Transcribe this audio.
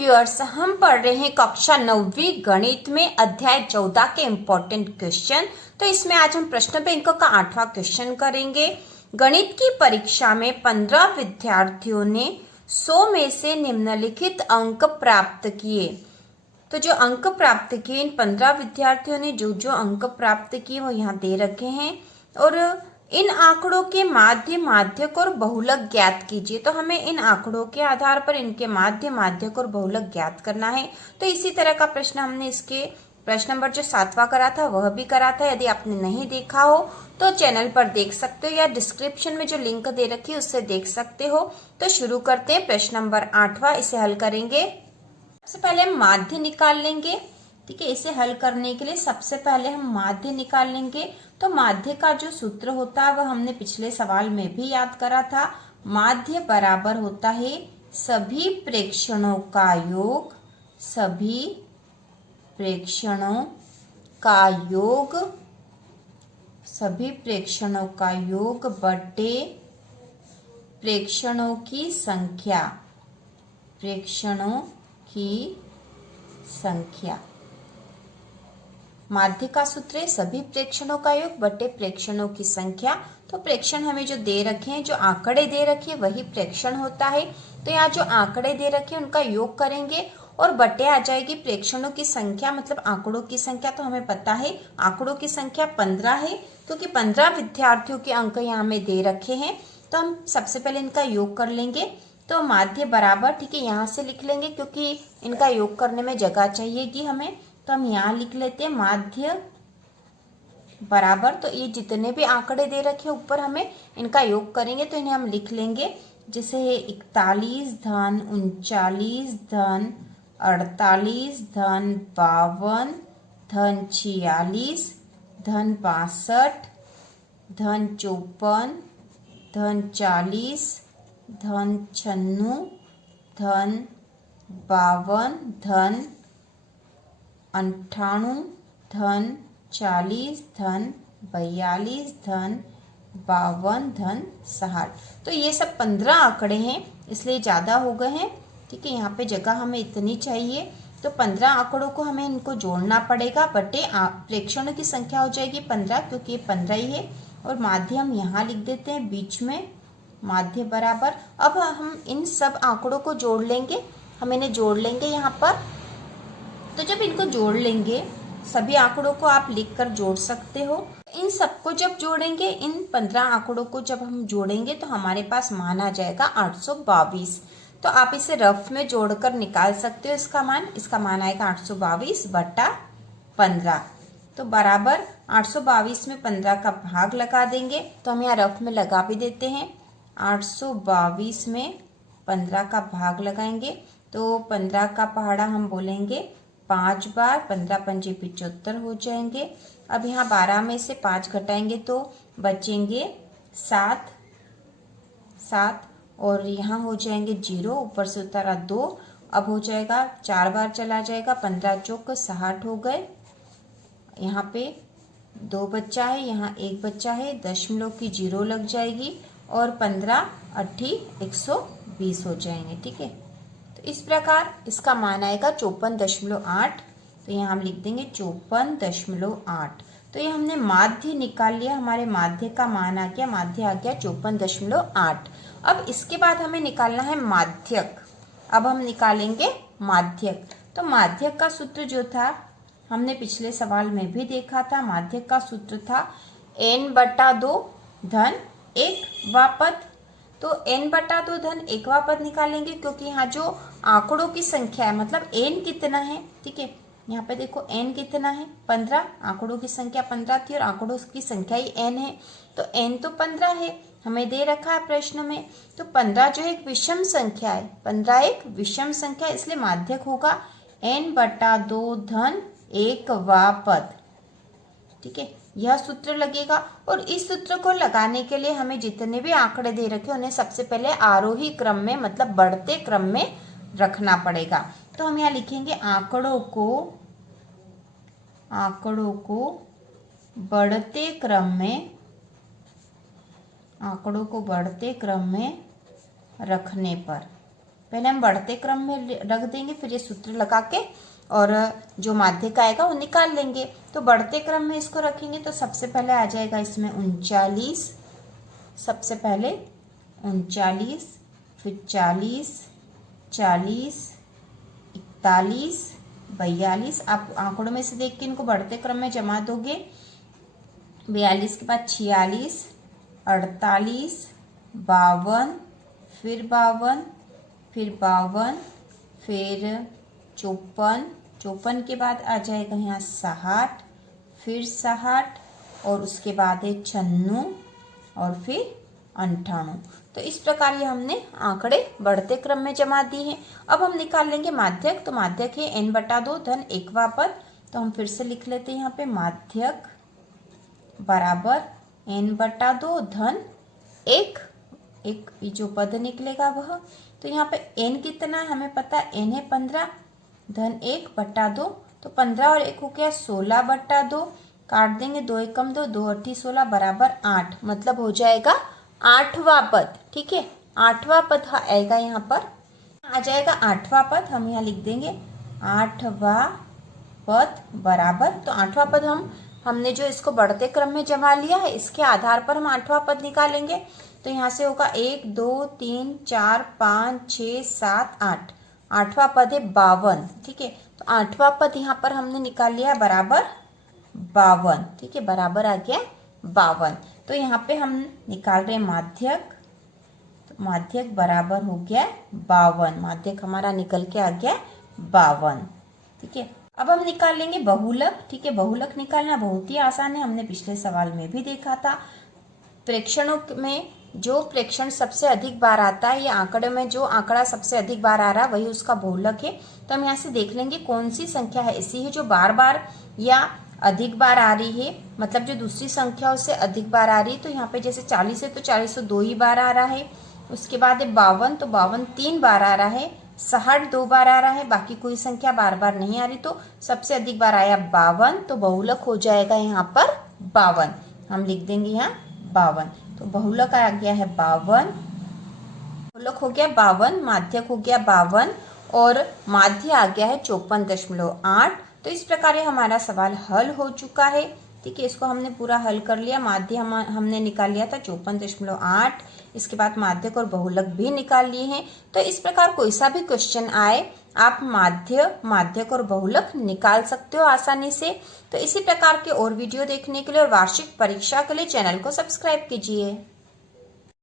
Viewers, हम पढ़ रहे हैं कक्षा 9वीं गणित में अध्याय 14 के इम्पोर्टेंट क्वेश्चन। तो इसमें आज हम प्रश्न बैंकों का 8वां क्वेश्चन करेंगे। गणित की परीक्षा में 15 विद्यार्थियों ने 100 में से निम्नलिखित अंक प्राप्त किए। तो जो अंक प्राप्त किए, इन 15 विद्यार्थियों ने जो जो अंक प्राप्त किए वो यहाँ दे रखे हैं। और इन आंकड़ों के माध्य, माध्यक और बहुलक ज्ञात कीजिए। तो हमें इन आंकड़ों के आधार पर इनके माध्य, माध्यक और बहुलक ज्ञात करना है। तो इसी तरह का प्रश्न हमने इसके प्रश्न नंबर जो 7वां करा था वह भी करा था। यदि आपने नहीं देखा हो तो चैनल पर देख सकते हो या डिस्क्रिप्शन में जो लिंक दे रखी है उससे देख सकते हो। तो शुरू करते हैं। प्रश्न नंबर 8वां, इसे हल करेंगे। सबसे पहले हम माध्य निकाल लेंगे। ठीक है, इसे हल करने के लिए सबसे पहले हम माध्य निकाल लेंगे। तो माध्य का जो सूत्र होता है वह हमने पिछले सवाल में भी याद करा था। माध्य बराबर होता है सभी प्रेक्षणों का योग, सभी प्रेक्षणों का योग, सभी प्रेक्षणों का योग बटे प्रेक्षणों की संख्या, प्रेक्षणों की संख्या। माध्य का सूत्र है सभी प्रेक्षणों का योग बटे प्रेक्षणों की संख्या। तो प्रेक्षण हमें जो दे रखे हैं, जो आंकड़े दे रखे हैं वही प्रेक्षण होता है। तो यहाँ जो आंकड़े दे रखे हैं उनका योग करेंगे और बटे आ जाएगी प्रेक्षणों की संख्या, मतलब आंकड़ों की संख्या। तो हमें पता है आंकड़ों की संख्या 15 है, क्योंकि 15 विद्यार्थियों के अंक यहाँ हमें दे रखे हैं। तो हम सबसे पहले इनका योग कर लेंगे। तो माध्य बराबर, ठीक है, यहाँ से लिख लेंगे क्योंकि इनका योग करने में जगह चाहिएगी हमें। तो हम यहाँ लिख लेते हैं माध्य बराबर, तो ये जितने भी आंकड़े दे रखे हैं ऊपर हमें इनका योग करेंगे। तो इन्हें हम लिख लेंगे, जैसे है 41 धन 39 धन 48 धन 52 धन 46 धन 62 धन 54 धन 40 धन 96 धन 52 धन 98 धन 40 धन 42 धन 52 धन 60। तो ये सब 15 आंकड़े हैं, इसलिए ज़्यादा हो गए हैं। ठीक है, यहाँ पे जगह हमें इतनी चाहिए। तो 15 आंकड़ों को हमें इनको जोड़ना पड़ेगा बटे प्रेक्षणों की संख्या हो जाएगी 15, क्योंकि ये 15 ही है। और माध्य हम यहाँ लिख देते हैं बीच में, माध्य बराबर। अब हम इन सब आंकड़ों को जोड़ लेंगे, हम इन्हें जोड़ लेंगे यहाँ पर। तो जब इनको जोड़ लेंगे, सभी आंकड़ों को आप लिखकर जोड़ सकते हो। इन सबको जब जोड़ेंगे, इन 15 आंकड़ों को जब हम जोड़ेंगे तो हमारे पास मान आ जाएगा 822। तो आप इसे रफ में जोड़कर निकाल सकते हो इसका मान आएगा 822 बटा 15। तो बराबर 822 में 15 का भाग लगा देंगे। तो हम यहाँ रफ में लगा भी देते हैं। 822 में 15 का भाग लगाएंगे तो 15 का पहाड़ा हम बोलेंगे 5 बार, 15 पंजे 75 हो जाएंगे। अब यहाँ 12 में से 5 घटाएंगे तो बचेंगे 7 और यहाँ हो जाएंगे 0, ऊपर से उतारा 2। अब हो जाएगा 4 बार चला जाएगा, 15 चौक 60 हो गए। यहाँ पे 2 बच्चा है, यहाँ 1 बच्चा है, दशमलव की 0 लग जाएगी और 15 8 120 हो जाएंगे। ठीक है, तो इस प्रकार इसका मान आएगा 54.8। तो यहाँ हम लिख देंगे 54.8। तो ये हमने माध्य निकाल लिया, हमारे माध्य का मान आ गया, माध्य आ गया 54.8। अब इसके बाद हमें निकालना है माध्यक। अब हम निकालेंगे माध्यक। तो माध्यक का सूत्र जो था हमने पिछले सवाल में भी देखा था। माध्यक का सूत्र था n/2 धन 1वां पद। तो n/2 धन 1वां पद निकालेंगे, क्योंकि यहाँ जो आंकड़ों की संख्या है, मतलब n कितना है। ठीक है, यहाँ पे देखो n कितना है, 15। आंकड़ों की संख्या 15 थी और आंकड़ों की संख्या ही n है। तो n तो 15 है, हमें दे रखा है प्रश्न में। तो 15 जो है एक विषम संख्या है, 15 एक विषम संख्या, इसलिए माध्यक होगा n/2 धन 1वां पद। ठीक है, यह सूत्र लगेगा। और इस सूत्र को लगाने के लिए हमें जितने भी आंकड़े दे रखे उन्हें सबसे पहले आरोही क्रम में, मतलब बढ़ते क्रम में रखना पड़ेगा। तो हम यहाँ लिखेंगे आंकड़ों को बढ़ते क्रम में, आंकड़ों को बढ़ते क्रम में रखने पर। पहले हम बढ़ते क्रम में रख देंगे, फिर ये सूत्र लगा के और जो माध्यक आएगा वो निकाल लेंगे। तो बढ़ते क्रम में इसको रखेंगे तो सबसे पहले आ जाएगा इसमें 39, सबसे पहले 39, फिर 40, 41, 41, 42। आप आंकड़ों में से देख के इनको बढ़ते क्रम में जमा दोगे। 42 के बाद 46, 48, 52, फिर 52, फिर 52, फिर 54, 54 के बाद आ जाएगा यहाँ 60, फिर 60 और उसके बाद है 96 और फिर 98। तो इस प्रकार ये हमने आंकड़े बढ़ते क्रम में जमा दी हैं। अब हम निकाल लेंगे माध्यक। तो माध्यक है n/2 धन एकवा पद। तो हम फिर से लिख लेते हैं यहाँ पे माध्यक बराबर n/2 धन एक जो पद निकलेगा वह। तो यहाँ पे n कितना है हमें पता है, n है 15 धन 1/2। तो 15 और 1 हो गया 16/2। काट देंगे, 2 एकम 2, 2 अट्ठी 16 बराबर 8। मतलब हो जाएगा 8वां पद। ठीक है, 8वां पद आएगा यहाँ पर, आ जाएगा 8वां पद। हम यहाँ लिख देंगे 8वां पद बराबर। तो 8वां पद हमने जो इसको बढ़ते क्रम में जमा लिया है, इसके आधार पर हम 8वां पद निकालेंगे। तो यहाँ से होगा 1 2 3 4 5 6 7 8। 8वां पद है 52। ठीक है, तो 8वां पद यहाँ पर हमने निकाल लिया बराबर 52। ठीक है, बराबर आ गया 52। तो यहाँ पे हम निकाल रहे हैं माध्यक। तो माध्यक बराबर हो गया 52। माध्यक हमारा निकल के आ गया 52। ठीक है, अब हम निकाल लेंगे बहुलक। ठीक है, बहुलक निकालना बहुत ही आसान है, हमने पिछले सवाल में भी देखा था। प्रेक्षणों में जो प्रेक्षण सबसे अधिक बार आता है या आंकड़े में जो आंकड़ा सबसे अधिक बार आ रहा है वही उसका बहुलक है। तो हम यहाँ से देख लेंगे कौन सी संख्या है ऐसी है जो बार बार या अधिक बार आ रही है, मतलब जो दूसरी संख्या उससे अधिक बार आ रही है। तो यहाँ पे जैसे 40 है तो 40 तो 2 ही बार आ रहा है। उसके बाद है 52, तो 52 3 बार आ रहा है। 60 2 बार आ रहा है, बाकी कोई संख्या बार बार नहीं आ रही। तो सबसे अधिक बार आया 52, तो बहुलक हो जाएगा यहाँ पर 52। हम लिख देंगे यहाँ 52। तो बहुलक आ गया है 52, बहुलक हो गया 52, माध्यक हो गया 52 और माध्य आ गया है 54.8। तो इस प्रकार हमारा सवाल हल हो चुका है। ठीक है, इसको हमने पूरा हल कर लिया। माध्य हमने निकाल लिया था 54.8। इसके बाद माध्यक और बहुलक भी निकाल लिए हैं। तो इस प्रकार कोई सा भी क्वेश्चन आए आप माध्यक और बहुलक निकाल सकते हो आसानी से। तो इसी प्रकार के और वीडियो देखने के लिए और वार्षिक परीक्षा के लिए चैनल को सब्सक्राइब कीजिए।